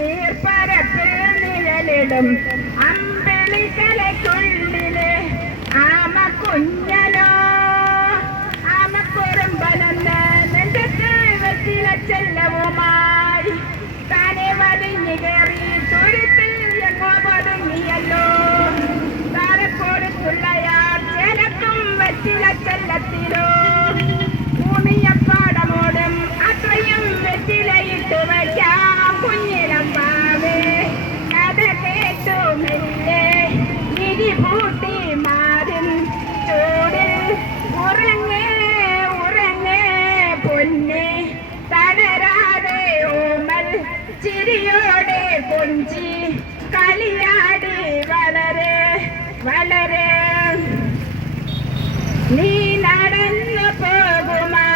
കുന്നിൽ നീർപ്പരപ്പിൽ നിഴലിടും. അമ്പിളിക്കലയ്ക്കുള്ളിൽ ചിരിയോടെ കൊഞ്ചി കളിയാടി വളരെ വളരെ. നീ നടന്നു പോകുമാ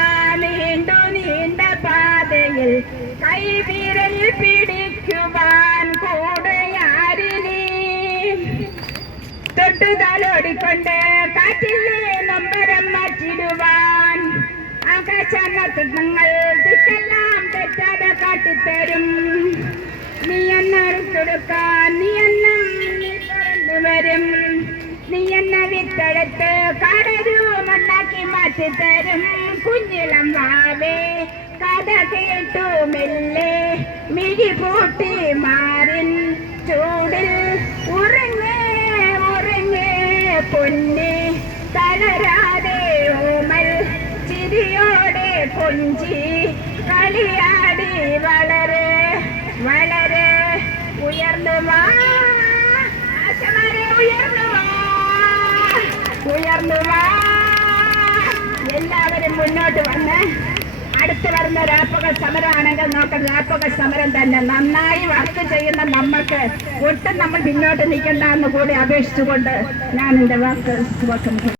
നീണ്ടു നീണ്ട പാതയിൽ കൈവിരൽ പിടിക്കുവാൻ കൂടെയാരിനി തൊട്ടു തലോടിക്കൊണ്ട് കാറ്റിലെ നമ്പരം മാറ്റിടുവാൻ ആകാശങ്ങൾ ദിക്കെല്ലാം തെറ്റാതെ കാട്ടിത്തരും. നീ എന്നൊടുക്കാൻ നീ എന്നും നീ പറന്നു വരും. നീ എന്ന വിത്തെടുത്ത് കടരു മണ്ണാക്കി മാറ്റിത്തരും കുഞ്ഞിളം വാവേ കഥ കേട്ടു മിഴി പൂട്ടി മാറിൻ. ചൂടിൽ ഉറങ്ങേ ഉറങ്ങേ പൊന്നെ. തളരാതെ ഓമൽ ചിരിയോടെ കൊഞ്ചി കളിയാടി വളരെ വളരെ ഉയർന്നു വാ ആശമാരെ ഉയർന്നു വാ എല്ലാവരും മുന്നോട്ട് വന്ന് അടുത്ത് വരുന്ന രാപ്പക സമരമാണെങ്കിൽ നോക്കാം രാപ്പക സമരം തന്നെ നന്നായി വർക്ക് ചെയ്യുന്ന നമ്മൾക്ക് ഒട്ടും നമ്മൾ പിന്നോട്ട് നിൽക്കണ്ട എന്ന് കൂടി അപേക്ഷിച്ചുകൊണ്ട് ഞാൻ എന്റെ വാക്ക്